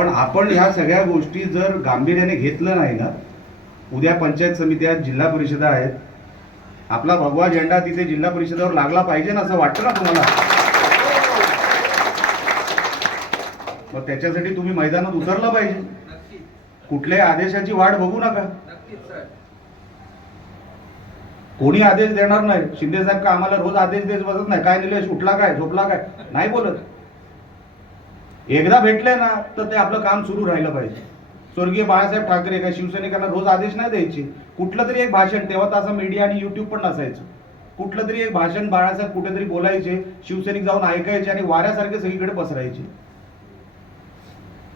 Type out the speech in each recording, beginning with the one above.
पण आपण ह्या सगळ्या गोष्टी जर गांभीर्याने घेतलं नाही ना उद्या पंचायत समिती आहेत जिल्हा परिषदा आहेत आपला भगवा झेंडा तिथे जिल्हा परिषदेवर लागला पाहिजे ना असं वाटतं ना तुम्हाला? मग त्याच्यासाठी तुम्ही मैदानात उतरलं पाहिजे. कुठल्याही आदेशाची वाट बघू नका. कोणी आदेश देणार नाही. शिंदे साहेब का आम्हाला रोज आदेश देत बसत नाही? काय निलेश उठला काय? झोपला काय? नाही बोलत. एकदा भेटले ना तर ते आपलं काम सुरू राहिलं पाहिजे. स्वर्गीय बाळासाहेब ठाकरे काय शिवसैनिकांना रोज आदेश नाही द्यायचे? कुठलं तरी एक भाषण तेव्हा तर मीडिया आणि युट्यूब पण नसायचं. कुठलं तरी एक भाषण बाळासाहेब कुठेतरी बोलायचे शिवसैनिक जाऊन ऐकायचे आणि वाऱ्यासारखे सगळीकडे पसरायचे.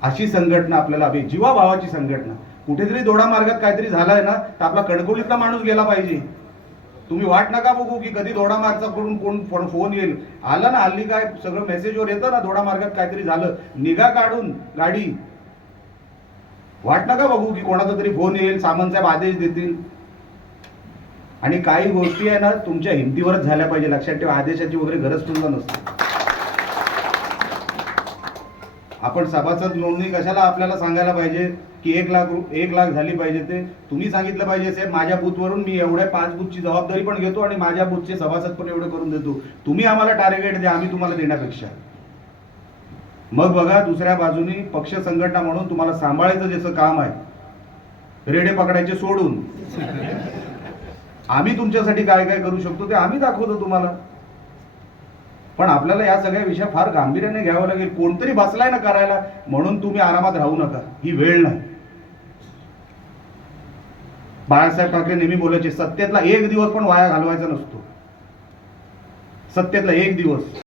अशी संघटना आपल्याला हवी जीवाभावाची संघटना. कुठेतरी दोडा मार्गात काहीतरी झालाय ना तर आपला कणकवलीतला माणूस गेला पाहिजे. तुम्ही वाट नका बघू की कधी दोडा मार्गचा कडून कोण फोन फोन येईल. आला ना हल्ली काय सगळं मेसेजवर येतं ना दोडा मार्गात काहीतरी झालं. निगा काढून गाडी. वाट नका बघू की कोणाचा तरी फोन येईल सामंतसाहेब आदेश देतील. आणि काही गोष्टी आहे ना तुमच्या हिमतीवरच झाल्या पाहिजे. लक्षात ठेवा आदेशाची वगैरे गरज तुमचा नसते. आपण सभासद नोंदणी कशाला आपल्याला सांगायला पाहिजे की एक लाख एक लाख झाली पाहिजे ते? तुम्ही सांगितलं पाहिजे साहेब माझ्या बूथवरून मी एवढ्या पाच बूथची जबाबदारी पण घेतो आणि माझ्या बूथचे सभासद पण एवढे करून देतो. तुम्ही आम्हाला टार्गेट द्या आम्ही तुम्हाला देण्यापेक्षा. मग बघा दुसऱ्या बाजूनी पक्ष संघटना म्हणून तुम्हाला सांभाळायचं जसं काम आहे रेडे पकडायचे सोडून. आम्ही तुमच्यासाठी काय काय करू शकतो ते आम्ही दाखवतो तुम्हाला. पण आपल्याला या सगळ्या विषय फार गांभीर्याने घ्यावं लागेल. कोणतरी बसलाय ना करायला म्हणून तुम्ही आरामात राहू नका. ही वेळ नाही. बाळासाहेब ठाकरे नेहमी बोलायचे सत्तेतला एक दिवस पण वाया घालवायचा नसतो. सत्तेतला एक दिवस.